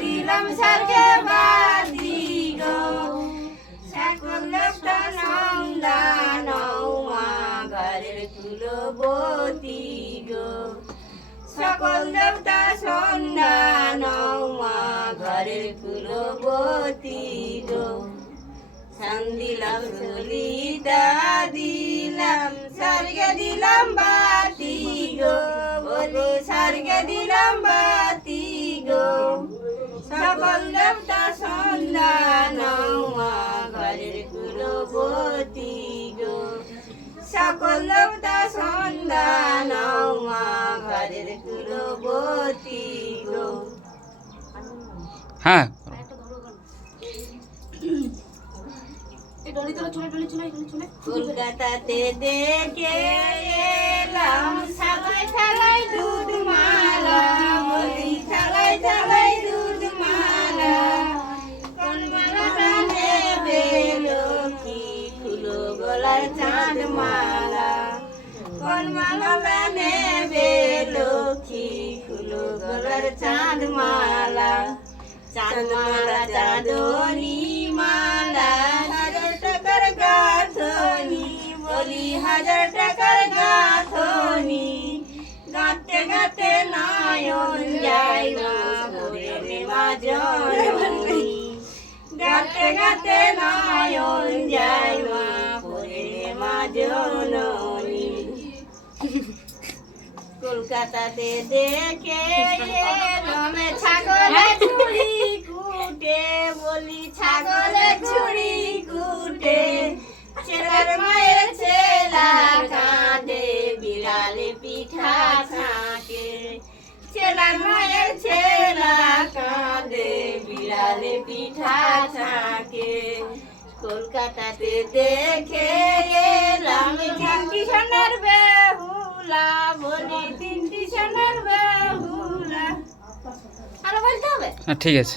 দিলাম স্বর্গে বাতি গো। সকল লোকটা নন্দা নৌমা ঘরের কুলবতী গো। সকল দেবতা সন্ধ্যা নৌমা ঘরের কুলবতী গো। সান দিলাম সলিতা দিলাম, স্বর্গে দিলাম বাতি গো। বলি স্বর্গে দিলাম বাতি সন্ধ্যা নৌমা ঘরের কুলবতী গো। সকল দেবতা সন্ধ্যা নৌমা ঘরের কুলবতী গো। হ্যাঁ। কলকাতাতে দেখে এলাম। চাঁদ মালা চাঁদনি, মালা, হাজার টাকার গাঁথনি। বলি হাজার টাকার গাঁথনি গাঁতে গাঁতে নয়ন যাই মা ভরে মা জননী গাতে গাতে নয়ন, যাই মা ভরে মা জননী কলকাতাতে দেখে রমে ছাগলে ছুরি কুটে বলি ছাগলে ছুরি কুটে। ছেলার মায়ের ছেলা কাঁদে বিড়ালে পিঠা ছাঁকে ছেলার মায়ের ছেলা কাঁদে বিড়ালে পিঠা ছাঁকে কলকাতাতে দেখে হ্যাঁ ঠিক আছে।